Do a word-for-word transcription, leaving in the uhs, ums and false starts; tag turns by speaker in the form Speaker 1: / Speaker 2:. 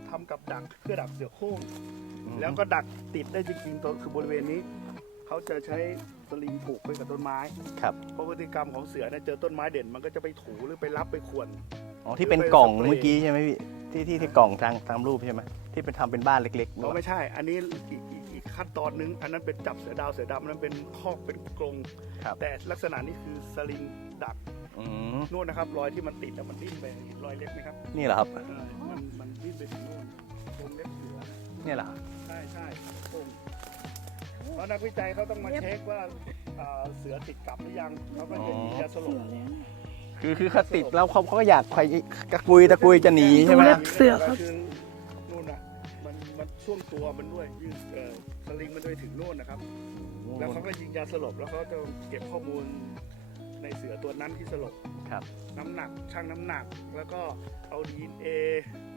Speaker 1: ทำกับดักเพื่อดักเสือโคร่งแล้วก็ดักติดได้จริงๆตัวคือบริเวณนี้เขาจะใช้สลิงผูกไว้กับต้นไม้
Speaker 2: ครับ
Speaker 1: เพราะพฤติกรรมของเสือเนี่ยเจอต้นไม้เด่นมันก็จะไปถูหรือไปรับไปข่วน
Speaker 2: อ๋อที่เป็นกล่องเมื่อกี้ใช่ไหมพี่ที่ที่ที่กล่องทางทางรูปใช่ไหมที่เป็นทำเป็นบ้านเล็กๆ
Speaker 1: เราไม่ใช่ อันนี้อีกอีกอีกขั้นตอนนึงอันนั้นเป็นจับเสือดาวเสือดำอันนั้นเป็นคอกเป็นกรง
Speaker 2: ครับ
Speaker 1: แต่ลักษณะนี้คือสลิงดัก
Speaker 2: อืม
Speaker 1: นู่นนะครับรอยที่มันติดแล้วมันดิ้นไปรอยเล็บไหมครับ
Speaker 2: นี่เหรอครับ
Speaker 1: เออมันมันดิ้นไปถึงนู่นตรงเล็บเสือ
Speaker 2: เนี่ยเหรอ
Speaker 1: ใช่ใช่ตรงเพราะนักวิจัยเขาต้องมาเช็คว่าเอ่อเสือติดกลับหรือยังเขาก็จะยิงยาสลบ
Speaker 2: คือคือเขาติดแล้วเขาเขาก็อยากไปกระกุยตะกุยจะหนีใช่ไหม
Speaker 3: ดูเล็บ เสือครับ
Speaker 1: คือนู่นน่ะมันมันช่วงตัวมันด้วยยืดเอ่อสลิงมันไปถึงนู่นนะครับ แล้วเขาก็ยิงยาสลบแล้วเขาจะเก็บข้อมูลในเสือตัวนั้นที่สลบ
Speaker 2: ครับ
Speaker 1: น้ำหนักชั่งน้ำหนักแล้วก็เอาดีเอ็นเอ